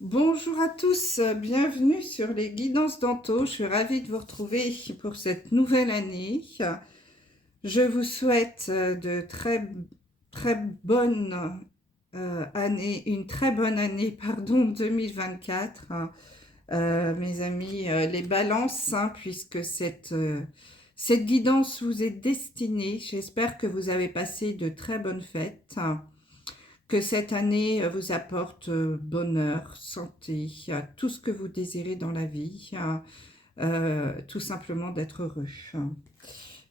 Bonjour à tous, bienvenue sur les guidances d'Anto. Je suis ravie de vous retrouver pour cette nouvelle année. Je vous souhaite de très bonnes années, une très bonne année, pardon, 2024. Mes amis, les balances, hein, puisque cette guidance vous est destinée. J'espère que vous avez passé de très bonnes fêtes. Que cette année vous apporte bonheur, santé, tout ce que vous désirez dans la vie, tout simplement d'être heureux.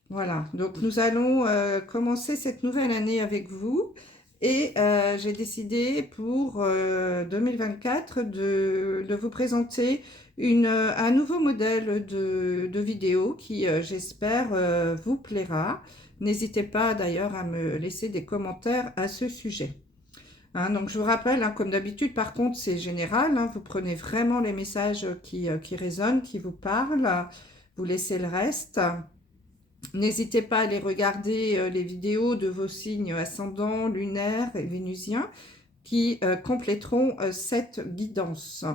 Voilà, donc nous allons commencer cette nouvelle année avec vous et j'ai décidé pour 2024 de vous présenter un nouveau modèle de vidéo qui, j'espère, vous plaira. N'hésitez pas d'ailleurs à me laisser des commentaires à ce sujet. Hein, donc je vous rappelle, hein, comme d'habitude, par contre, c'est général. Hein, vous prenez vraiment les messages qui résonnent, qui vous parlent. Vous laissez le reste. N'hésitez pas à aller regarder les vidéos de vos signes ascendants, lunaires et vénusiens qui compléteront cette guidance.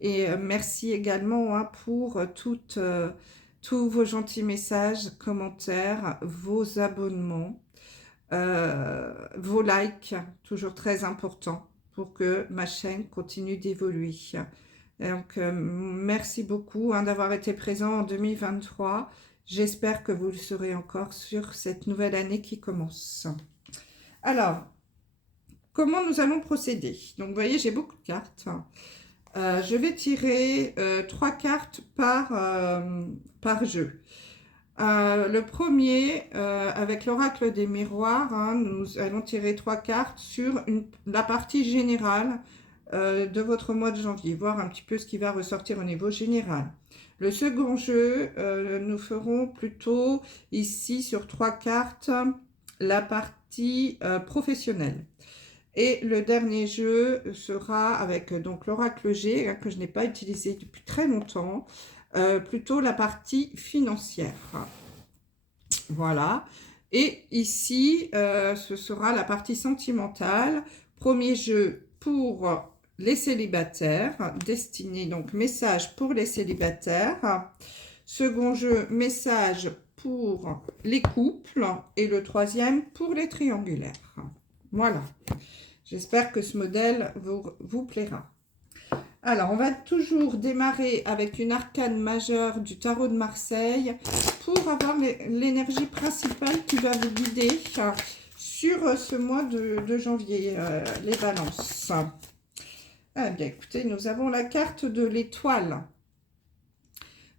Et merci également hein, pour tous vos gentils messages, commentaires, vos abonnements. Vos likes, toujours très important pour que ma chaîne continue d'évoluer. Donc, merci beaucoup hein, d'avoir été présent en 2023. J'espère que vous le serez encore sur cette nouvelle année qui commence. Alors, comment nous allons procéder? Donc, vous voyez, j'ai beaucoup de cartes. Je vais tirer 3 cartes par jeu. Le premier, avec l'oracle des miroirs, hein, nous allons tirer 3 cartes sur la partie générale de votre mois de janvier, voir un petit peu ce qui va ressortir au niveau général. Le second jeu, nous ferons plutôt ici sur 3 cartes la partie professionnelle. Et le dernier jeu sera avec donc l'oracle G, hein, que je n'ai pas utilisé depuis très longtemps, plutôt la partie financière. Voilà. Et ici, ce sera la partie sentimentale. Premier jeu pour les célibataires, destiné donc message pour les célibataires. Second jeu, message pour les couples. Et le troisième, pour les triangulaires. Voilà. J'espère que ce modèle vous plaira. Alors, on va toujours démarrer avec une arcane majeure du tarot de Marseille pour avoir l'énergie principale qui va vous guider sur ce mois de janvier, les balances. Eh bien, écoutez, nous avons la carte de l'étoile.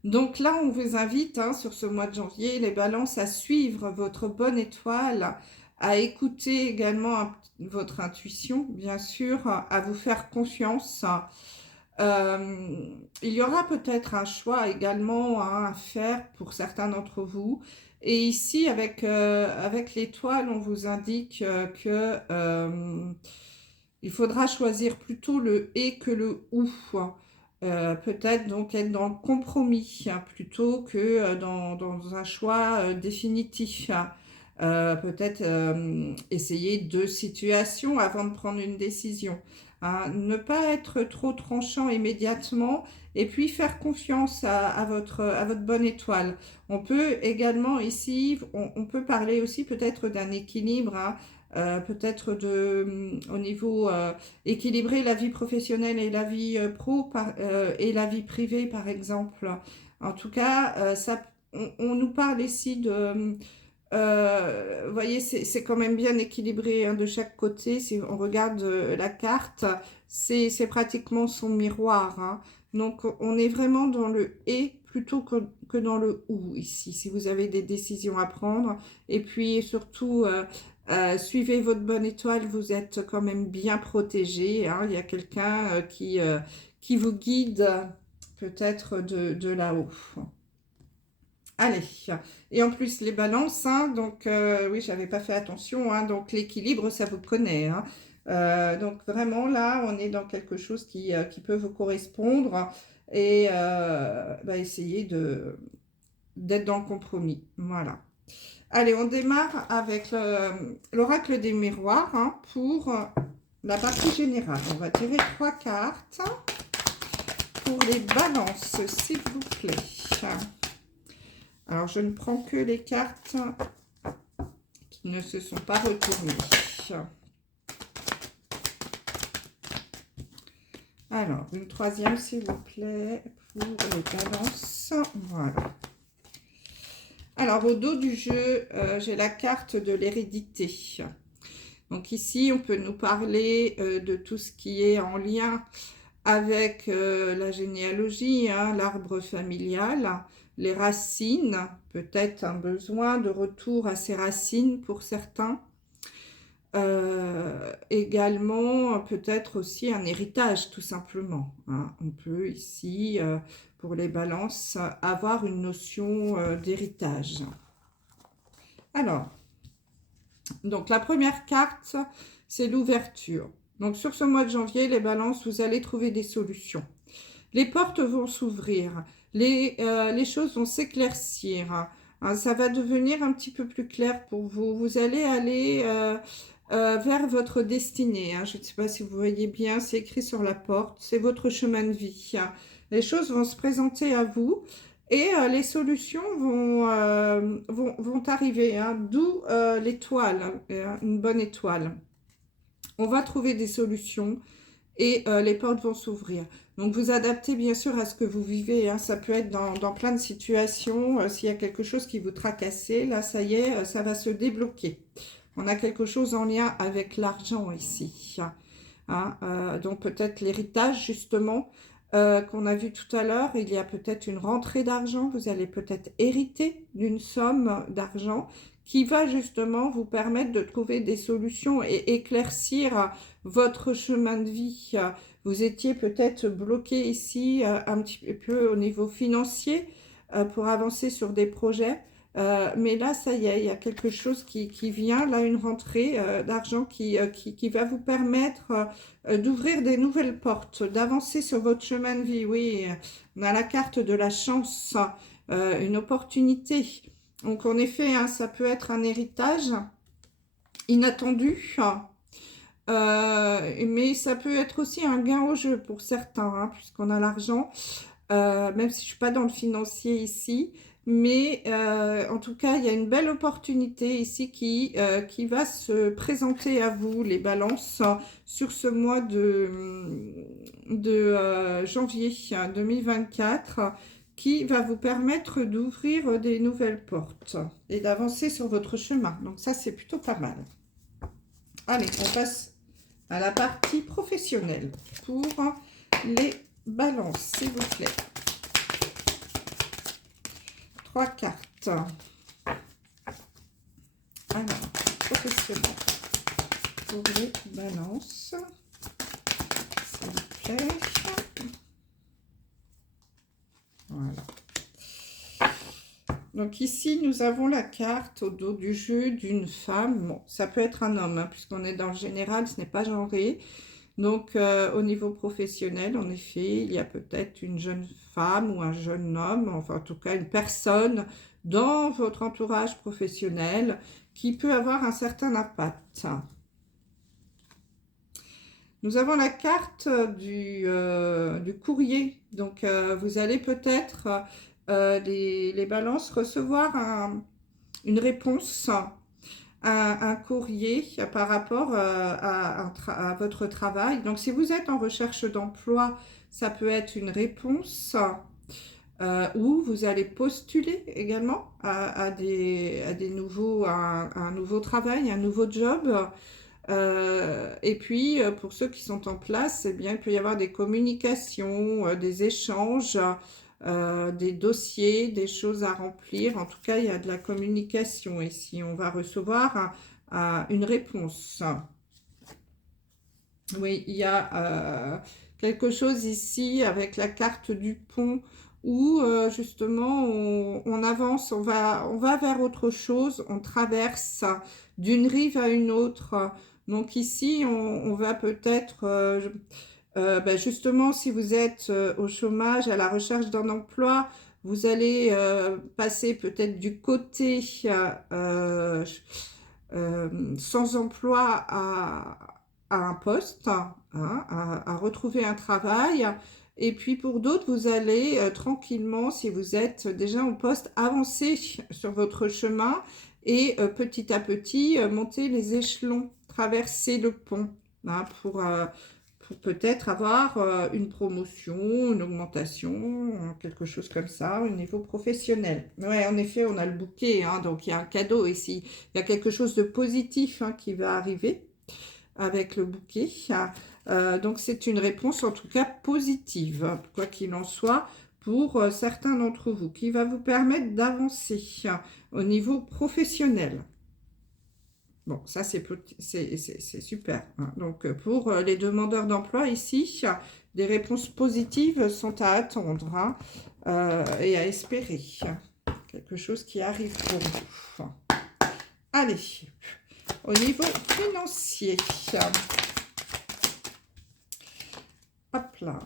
Donc là, on vous invite hein, sur ce mois de janvier, les balances, à suivre votre bonne étoile, à écouter également votre intuition, bien sûr, à vous faire confiance. Il y aura peut-être un choix également hein, à faire pour certains d'entre vous. Et ici, avec l'étoile, on vous indique il faudra choisir plutôt le et que le ou. Peut-être donc être dans le compromis hein, plutôt que dans un choix définitif. Peut-être essayer 2 situations avant de prendre une décision. Hein. Ne pas être trop tranchant immédiatement et puis faire confiance à votre bonne étoile. On peut également ici, on peut parler aussi peut-être d'un équilibre, hein, peut-être au niveau équilibrer la vie professionnelle et la vie et la vie privée par exemple. En tout cas, on nous parle ici de vous voyez, c'est quand même bien équilibré hein, de chaque côté. Si on regarde la carte, c'est pratiquement son miroir. Hein. Donc, on est vraiment dans le et plutôt que dans le ou ici, si vous avez des décisions à prendre. Et puis, surtout, suivez votre bonne étoile, vous êtes quand même bien protégé. Hein. Il y a quelqu'un qui vous guide peut-être de là-haut. Allez, et en plus les balances, hein, donc oui, j'avais pas fait attention, hein, donc l'équilibre, ça vous connaît. Hein. Donc vraiment là, on est dans quelque chose qui peut vous correspondre et essayer d'être dans le compromis. Voilà. Allez, on démarre avec l'oracle des miroirs hein, pour la partie générale. On va tirer 3 cartes pour les balances, s'il vous plaît. Alors, je ne prends que les cartes qui ne se sont pas retournées. Alors, une troisième, s'il vous plaît, pour les balances. Voilà. Alors, au dos du jeu, j'ai la carte de l'hérédité. Donc ici, on peut nous parler de tout ce qui est en lien avec la généalogie, hein, l'arbre familial, les racines, peut-être un besoin de retour à ses racines pour certains. Également, peut-être aussi un héritage, tout simplement, hein. On peut ici, pour les balances, avoir une notion d'héritage. Alors, donc la première carte, c'est l'ouverture. Donc sur ce mois de janvier, les balances, vous allez trouver des solutions. Les portes vont s'ouvrir, les choses vont s'éclaircir, hein, ça va devenir un petit peu plus clair pour vous. Vous allez aller vers votre destinée, hein. Je ne sais pas si vous voyez bien, c'est écrit sur la porte, c'est votre chemin de vie, hein. Les choses vont se présenter à vous et les solutions vont arriver, hein. D'où l'étoile, hein, une bonne étoile. On va trouver des solutions et les portes vont s'ouvrir. Donc, vous adaptez bien sûr à ce que vous vivez, hein. Ça peut être dans plein de situations. S'il y a quelque chose qui vous tracassait, là, ça y est, ça va se débloquer. On a quelque chose en lien avec l'argent ici, hein. Donc, peut-être l'héritage, justement, qu'on a vu tout à l'heure. Il y a peut-être une rentrée d'argent. Vous allez peut-être hériter d'une somme d'argent qui va justement vous permettre de trouver des solutions et éclaircir votre chemin de vie. Vous étiez peut-être bloqué ici un petit peu au niveau financier pour avancer sur des projets. Mais là, ça y est, il y a quelque chose qui vient, là, une rentrée d'argent qui va vous permettre d'ouvrir des nouvelles portes, d'avancer sur votre chemin de vie. Oui, on a la carte de la chance, une opportunité. Donc, en effet, hein, ça peut être un héritage inattendu, mais ça peut être aussi un gain au jeu pour certains, hein, puisqu'on a l'argent, même si je ne suis pas dans le financier ici. Mais en tout cas, il y a une belle opportunité ici qui va se présenter à vous, les balances, sur ce mois de janvier 2024, qui va vous permettre d'ouvrir des nouvelles portes et d'avancer sur votre chemin. Donc ça, c'est plutôt pas mal. Allez, on passe à la partie professionnelle pour les balances, s'il vous plaît. 3 cartes. Alors, professionnel pour les balances, s'il vous plaît. Voilà. Donc ici, nous avons la carte au dos du jeu d'une femme. Bon, ça peut être un homme, hein, puisqu'on est dans le général, ce n'est pas genré. Donc, au niveau professionnel, en effet, il y a peut-être une jeune femme ou un jeune homme, enfin en tout cas une personne dans votre entourage professionnel qui peut avoir un certain impact. Nous avons la carte du courrier. Donc, vous allez peut-être, les balances, recevoir une réponse, un courrier par rapport à votre travail. Donc, si vous êtes en recherche d'emploi, ça peut être une réponse où vous allez postuler également à un nouveau travail, un nouveau job. Et puis, pour ceux qui sont en place, eh bien, il peut y avoir des communications, des échanges, des dossiers, des choses à remplir. En tout cas, il y a de la communication ici. On va recevoir une réponse. Oui, il y a quelque chose ici avec la carte du pont où justement on avance, on va vers autre chose, on traverse d'une rive à une autre. Donc ici, on va peut-être, ben justement, si vous êtes au chômage, à la recherche d'un emploi, vous allez passer peut-être du côté sans emploi à un poste, hein, à retrouver un travail. Et puis pour d'autres, vous allez tranquillement, si vous êtes déjà en poste, avancer sur votre chemin et petit à petit monter les échelons, traverser le pont, hein, pour peut-être avoir une promotion, une augmentation, quelque chose comme ça au niveau professionnel. Ouais, en effet, on a le bouquet, hein, donc il y a un cadeau ici. Il y a quelque chose de positif, hein, qui va arriver avec le bouquet. Donc c'est une réponse en tout cas positive, quoi qu'il en soit, pour certains d'entre vous, qui va vous permettre d'avancer au niveau professionnel. Bon, ça c'est super, hein. Donc pour les demandeurs d'emploi ici, des réponses positives sont à attendre, hein, et à espérer. Quelque chose qui arrive pour vous. Allez, au niveau financier. Hop là.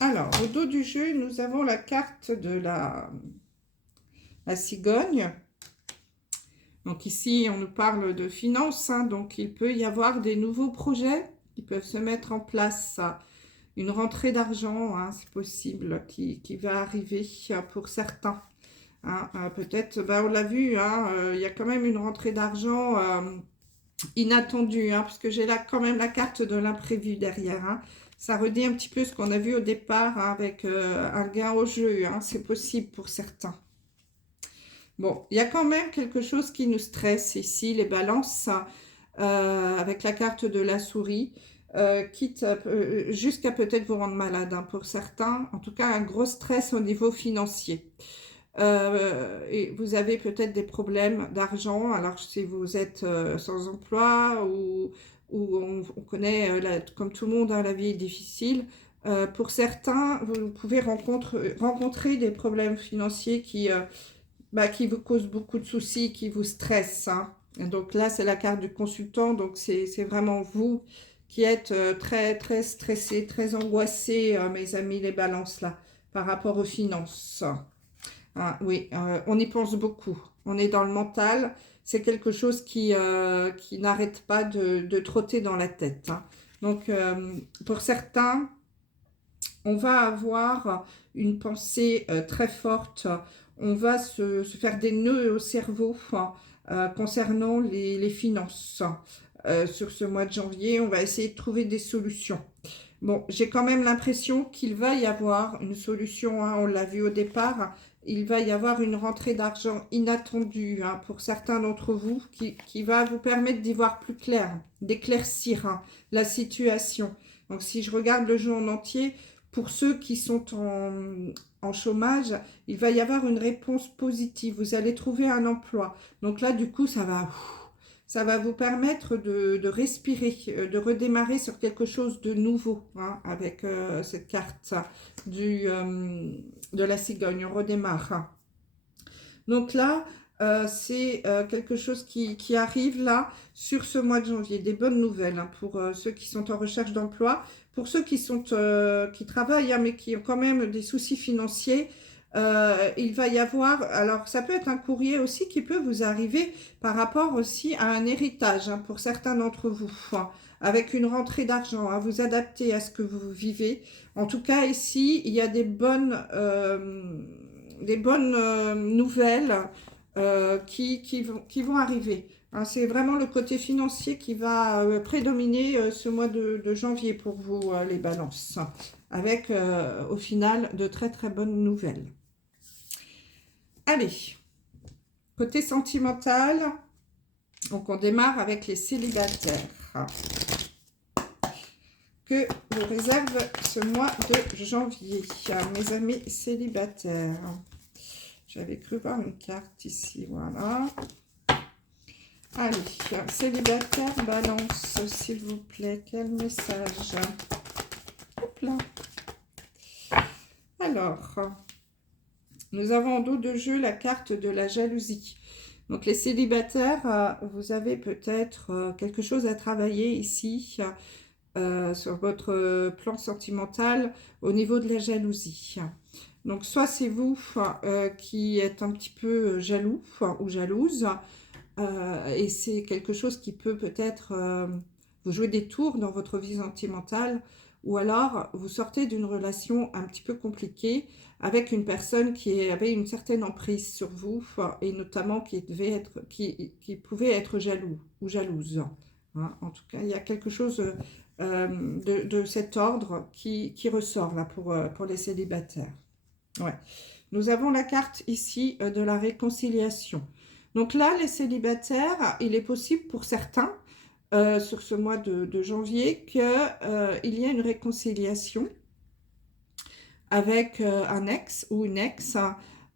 Alors, au dos du jeu, nous avons la carte de la cigogne. Donc ici, on nous parle de finances, hein, donc il peut y avoir des nouveaux projets qui peuvent se mettre en place. Une rentrée d'argent, hein, c'est possible, qui va arriver pour certains. Hein. Peut-être, on l'a vu, hein, il y a quand même une rentrée d'argent inattendue, hein, parce que j'ai là quand même la carte de l'imprévu derrière. Hein. Ça redit un petit peu ce qu'on a vu au départ, hein, avec un gain au jeu, hein, c'est possible pour certains. Bon, il y a quand même quelque chose qui nous stresse ici, les balances, avec la carte de la souris, quitte jusqu'à peut-être vous rendre malade, hein, pour certains. En tout cas, un gros stress au niveau financier. Et vous avez peut-être des problèmes d'argent. Alors, si vous êtes sans emploi ou on connaît, comme tout le monde, hein, la vie est difficile. Pour certains, vous pouvez rencontrer des problèmes financiers qui vous causent beaucoup de soucis, qui vous stressent. Hein. Et donc là, c'est la carte du consultant. Donc, c'est vraiment vous qui êtes très, très stressé, très angoissé, mes amis, les balances, là, par rapport aux finances. Ah, oui, on y pense beaucoup. On est dans le mental. C'est quelque chose qui n'arrête pas de trotter dans la tête. Hein. Donc, pour certains, on va avoir une pensée très forte. On va se faire des nœuds au cerveau concernant les finances. Sur ce mois de janvier, on va essayer de trouver des solutions. Bon, j'ai quand même l'impression qu'il va y avoir une solution, hein, on l'a vu au départ, il va y avoir une rentrée d'argent inattendue, hein, pour certains d'entre vous qui va vous permettre d'y voir plus clair, d'éclaircir, hein, la situation. Donc si je regarde le jeu en entier, pour ceux qui sont en chômage, il va y avoir une réponse positive, vous allez trouver un emploi. Donc là, du coup, ça va vous permettre de respirer, de redémarrer sur quelque chose de nouveau, hein, avec cette carte de la cigogne. On redémarre. Hein. Donc là, c'est quelque chose qui arrive là sur ce mois de janvier. Des bonnes nouvelles, hein, pour ceux qui sont en recherche d'emploi. Pour ceux qui travaillent, hein, mais qui ont quand même des soucis financiers. Il va y avoir, alors ça peut être un courrier aussi qui peut vous arriver par rapport aussi à un héritage, hein, pour certains d'entre vous, hein, avec une rentrée d'argent, à vous adapter à ce que vous vivez. En tout cas, ici, il y a des bonnes nouvelles qui vont arriver. Hein, c'est vraiment le côté financier qui va prédominer ce mois de janvier pour vous, les balances, avec au final de très très bonnes nouvelles. Allez, côté sentimental, donc on démarre avec les célibataires. Que vous réserve ce mois de janvier, mes amis célibataires. J'avais cru voir une carte ici, voilà. Allez, célibataire, balance, s'il vous plaît, quel message? Hop là. Alors, nous avons en dos de jeu la carte de la jalousie. Donc les célibataires, vous avez peut-être quelque chose à travailler ici sur votre plan sentimental au niveau de la jalousie. Donc soit c'est vous qui êtes un petit peu jaloux ou jalouse, et c'est quelque chose qui peut peut-être vous jouez des tours dans votre vie sentimentale, ou alors vous sortez d'une relation un petit peu compliquée avec une personne qui avait une certaine emprise sur vous, et notamment qui pouvait être jaloux ou jalouse. Hein. En tout cas, il y a quelque chose de cet ordre qui ressort là pour les célibataires. Ouais. Nous avons la carte ici de la réconciliation. Donc là, les célibataires, il est possible pour certains, sur ce mois de janvier, qu'il y ait une réconciliation avec un ex ou une ex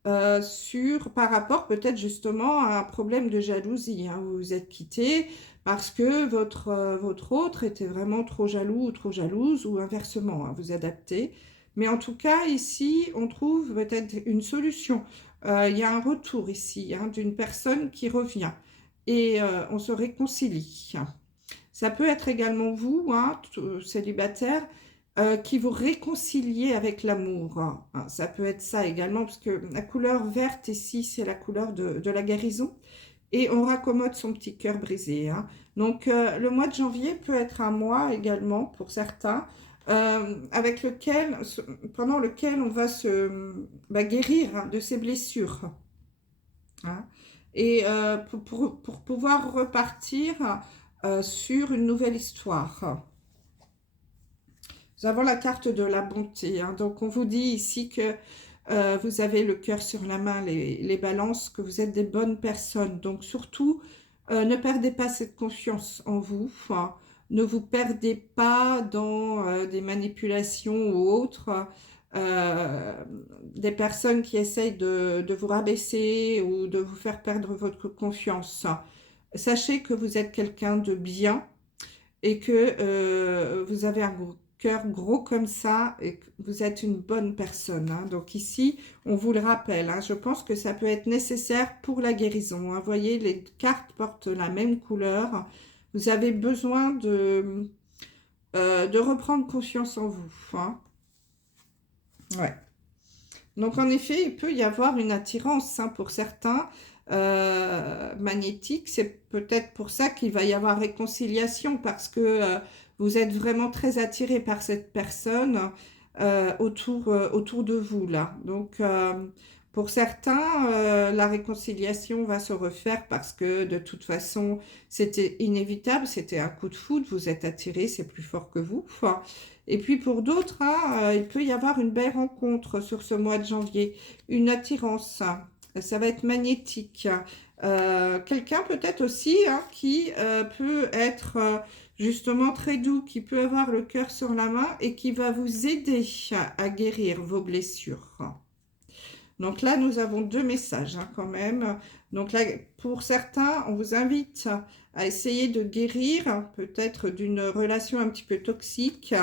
par rapport peut-être justement à un problème de jalousie. Hein. Vous vous êtes quittés parce que votre autre était vraiment trop jaloux ou trop jalouse ou inversement, hein, vous adaptez. Mais en tout cas, ici, on trouve peut-être une solution. Il y a un retour ici hein, d'une personne qui revient et on se réconcilie. Ça peut être également vous, hein, célibataire, qui vous réconciliez avec l'amour. Hein. Ça peut être ça également, parce que la couleur verte ici, c'est la couleur de la guérison. Et on raccommode son petit cœur brisé. Hein. Donc, le mois de janvier peut être un mois également, pour certains, pendant lequel on va guérir hein, de ses blessures. Hein. Et pour pouvoir repartir sur une nouvelle histoire. Nous avons la carte de la bonté. Hein. Donc, on vous dit ici que vous avez le cœur sur la main, les balances, que vous êtes des bonnes personnes. Donc, surtout, ne perdez pas cette confiance en vous. Hein. Ne vous perdez pas dans des manipulations ou autres. Des personnes qui essayent de vous rabaisser ou de vous faire perdre votre confiance. Sachez que vous êtes quelqu'un de bien et que vous avez un cœur gros comme ça et que vous êtes une bonne personne. Hein. Donc ici, on vous le rappelle, hein, je pense que ça peut être nécessaire pour la guérison. Hein. Vous voyez, les cartes portent la même couleur. Vous avez besoin de reprendre confiance en vous. Hein. Ouais. Donc en effet, il peut y avoir une attirance hein, pour certains. Magnétique, c'est peut-être pour ça qu'il va y avoir réconciliation parce que vous êtes vraiment très attiré par cette personne autour de vous là. Donc pour certains, la réconciliation va se refaire parce que de toute façon c'était inévitable, c'était un coup de foudre, vous êtes attiré, c'est plus fort que vous. Enfin, et puis pour d'autres, hein, il peut y avoir une belle rencontre sur ce mois de janvier, une attirance. Ça va être magnétique. Quelqu'un peut-être aussi hein, qui peut être justement très doux, qui peut avoir le cœur sur la main et qui va vous aider à guérir vos blessures. Donc là, nous avons deux messages hein, quand même. Donc là, pour certains, on vous invite à essayer de guérir peut-être d'une relation un petit peu toxique.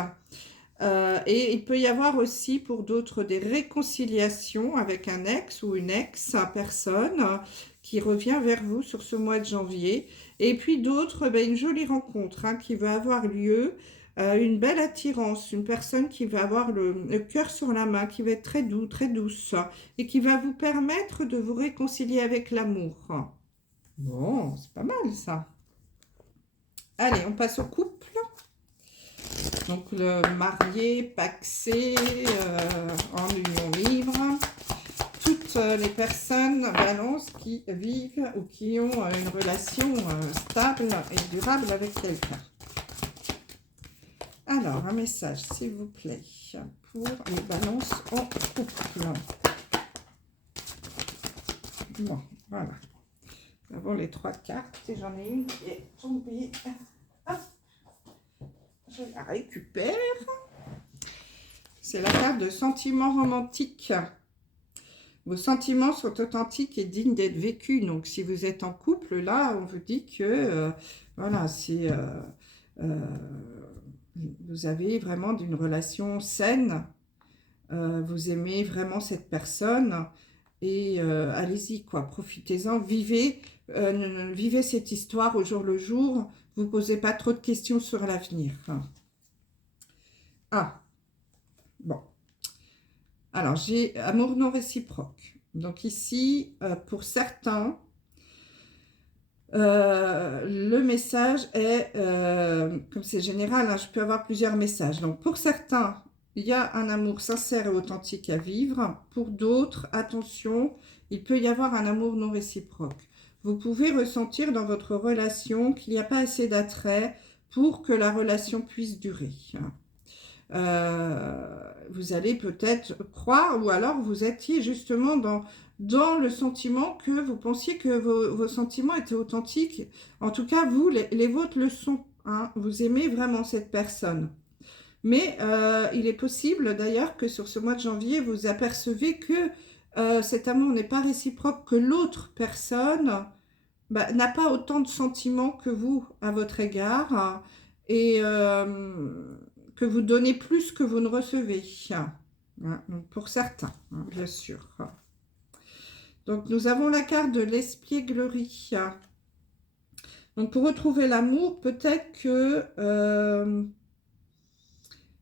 Et il peut y avoir aussi pour d'autres des réconciliations avec un ex ou une ex-personne qui revient vers vous sur ce mois de janvier. Et puis d'autres, une jolie rencontre hein, qui va avoir lieu, une belle attirance, une personne qui va avoir le cœur sur la main, qui va être très doux, très douce et qui va vous permettre de vous réconcilier avec l'amour. Bon, c'est pas mal ça. Allez, on passe au couple. Donc le marié, pacsé, en union libre, toutes les personnes balance qui vivent ou qui ont une relation stable et durable avec quelqu'un. Alors, un message, s'il vous plaît, pour les balances en couple. Bon, voilà. Nous avons les trois cartes et j'en ai une qui est tombée. Hop. Je la récupère. C'est la carte de sentiments romantiques. Vos sentiments sont authentiques et dignes d'être vécus. Donc, si vous êtes en couple, là, on vous dit que, voilà, c'est... vous avez vraiment une relation saine. Vous aimez vraiment cette personne. Et allez-y, quoi. Profitez-en. Vivez cette histoire au jour le jour. Vous ne posez pas trop de questions sur l'avenir. Ah, bon. Alors, j'ai amour non réciproque. Donc ici, pour certains, Le message est, comme c'est général, hein, je peux avoir plusieurs messages. Donc pour certains, il y a un amour sincère et authentique à vivre. Pour d'autres, attention, il peut y avoir un amour non réciproque. Vous pouvez ressentir dans votre relation qu'il n'y a pas assez d'attrait pour que la relation puisse durer. Vous allez peut-être croire, ou alors vous étiez justement dans le sentiment que vous pensiez que vos sentiments étaient authentiques. En tout cas, vous, les vôtres le sont. Hein. Vous aimez vraiment cette personne. Mais il est possible d'ailleurs que sur ce mois de janvier, vous apercevez que cet amour n'est pas réciproque, que l'autre personne n'a pas autant de sentiments que vous à votre égard, hein, et que vous donnez plus que vous ne recevez. Hein, donc pour certains, hein, bien sûr. Donc nous avons la carte de l'espièglerie. Donc pour retrouver l'amour, peut-être que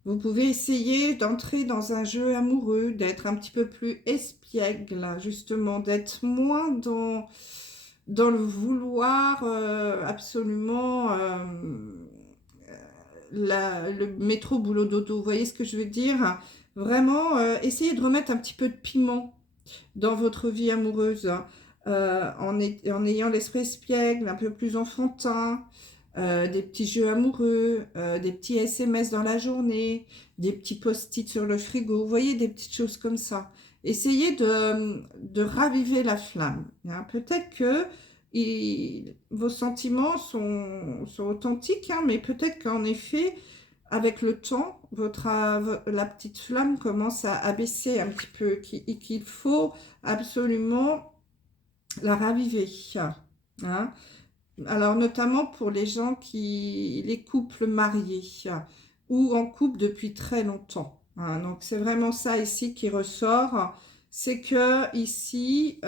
vous pouvez essayer d'entrer dans un jeu amoureux, d'être un petit peu plus espiègle, justement, d'être moins dans le vouloir absolument le métro boulot dodo. Vous voyez ce que je veux dire? Vraiment, essayez de remettre un petit peu de piment dans votre vie amoureuse, en ayant l'esprit espiègle, un peu plus enfantin, des petits jeux amoureux, des petits SMS dans la journée, des petits post-it sur le frigo, vous voyez, des petites choses comme ça. Essayez de raviver la flamme. Hein. Peut-être que vos sentiments sont authentiques, hein, mais peut-être qu'en effet, avec le temps, la petite flamme commence à baisser un petit peu, qu'il faut absolument la raviver. Hein. Alors, notamment pour les couples mariés ou en couple depuis très longtemps. Hein. Donc, c'est vraiment ça ici qui ressort. C'est que ici,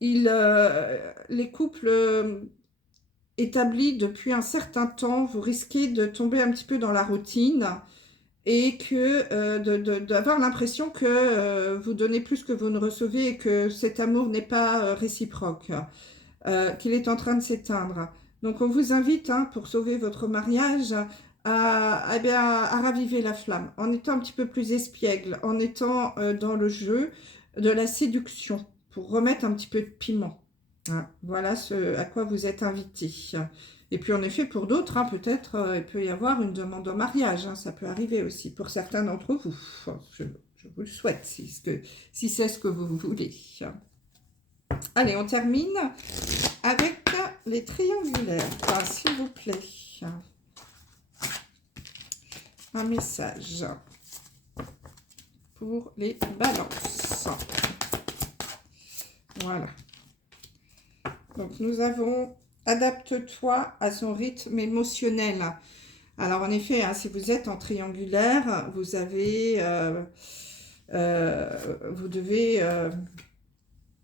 les couples établis depuis un certain temps, vous risquez de tomber un petit peu dans la routine et d'avoir l'impression que vous donnez plus que vous ne recevez et que cet amour n'est pas réciproque, qu'il est en train de s'éteindre. Donc on vous invite, hein, pour sauver votre mariage, à raviver la flamme, en étant un petit peu plus espiègle, en étant dans le jeu de la séduction, pour remettre un petit peu de piment. Hein. Voilà ce à quoi vous êtes invité. Et puis en effet, pour d'autres, hein, peut-être il peut y avoir une demande en mariage. Hein, ça peut arriver aussi pour certains d'entre vous. Je vous le souhaite si c'est ce que vous voulez. Allez, on termine avec les triangulaires. Ah, s'il vous plaît. Un message pour les balances. Voilà. Donc nous avons adapte-toi à son rythme émotionnel. Alors en effet, hein, si vous êtes en triangulaire, vous devez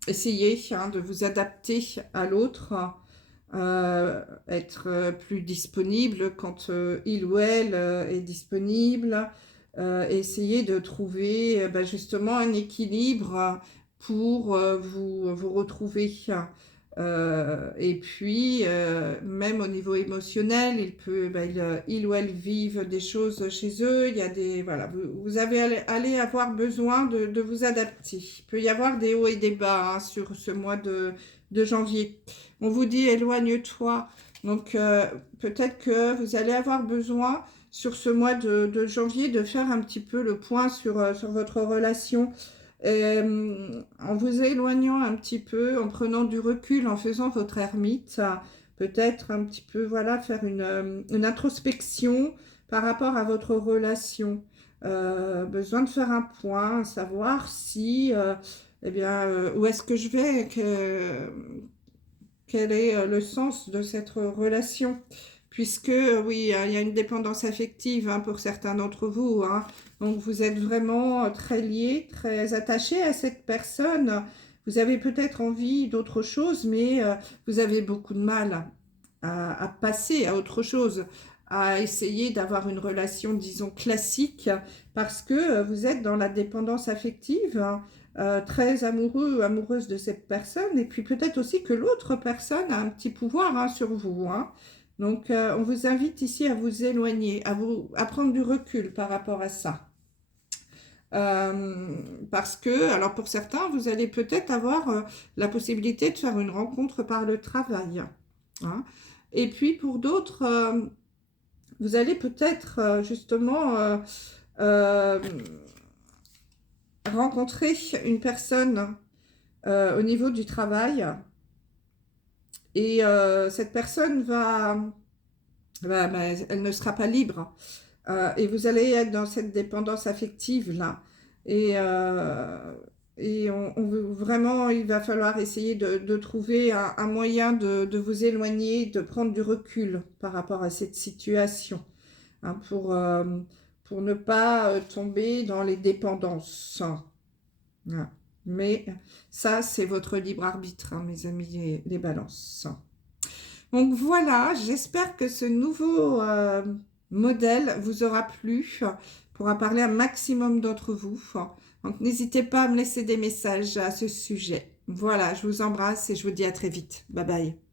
essayer, hein, de vous adapter à l'autre, être plus disponible quand il ou elle est disponible, essayer de trouver justement un équilibre pour vous retrouver. Et puis, même au niveau émotionnel, il ou elle vivent des choses chez eux. Il y a voilà, vous allez avoir besoin de vous adapter. Il peut y avoir des hauts et des bas, hein, sur ce mois de janvier. On vous dit éloigne-toi. Donc, peut-être que vous allez avoir besoin sur ce mois de janvier de faire un petit peu le point sur votre relation. En vous éloignant un petit peu, en prenant du recul, en faisant votre ermite, peut-être un petit peu, voilà, faire une introspection par rapport à votre relation. Besoin de faire un point, savoir si, où est-ce que je vais, quel est le sens de cette relation. Puisque, oui, il y a une dépendance affective, hein, pour certains d'entre vous. Hein. Donc, vous êtes vraiment très liés, très attachés à cette personne. Vous avez peut-être envie d'autre chose, mais vous avez beaucoup de mal à passer à autre chose, à essayer d'avoir une relation, disons, classique, parce que vous êtes dans la dépendance affective. Hein. très amoureux ou amoureuse de cette personne, et puis peut-être aussi que l'autre personne a un petit pouvoir hein, sur vous. Hein. Donc, on vous invite ici à vous éloigner, à prendre du recul par rapport à ça. Parce que, alors pour certains, vous allez peut-être avoir la possibilité de faire une rencontre par le travail. Hein. Et puis pour d'autres, vous allez peut-être justement euh, rencontrer une personne au niveau du travail et cette personne elle ne sera pas libre. Et vous allez être dans cette dépendance affective-là. Et vraiment, il va falloir essayer de trouver un moyen de vous éloigner, de prendre du recul par rapport à cette situation, hein, pour ne pas tomber dans les dépendances. Voilà. Mais ça, c'est votre libre arbitre, hein, mes amis, les balances. Donc voilà, j'espère que ce nouveau modèle vous aura plu, pourra parler à un maximum d'entre vous. Donc n'hésitez pas à me laisser des messages à ce sujet. Voilà, je vous embrasse et je vous dis à très vite. Bye bye.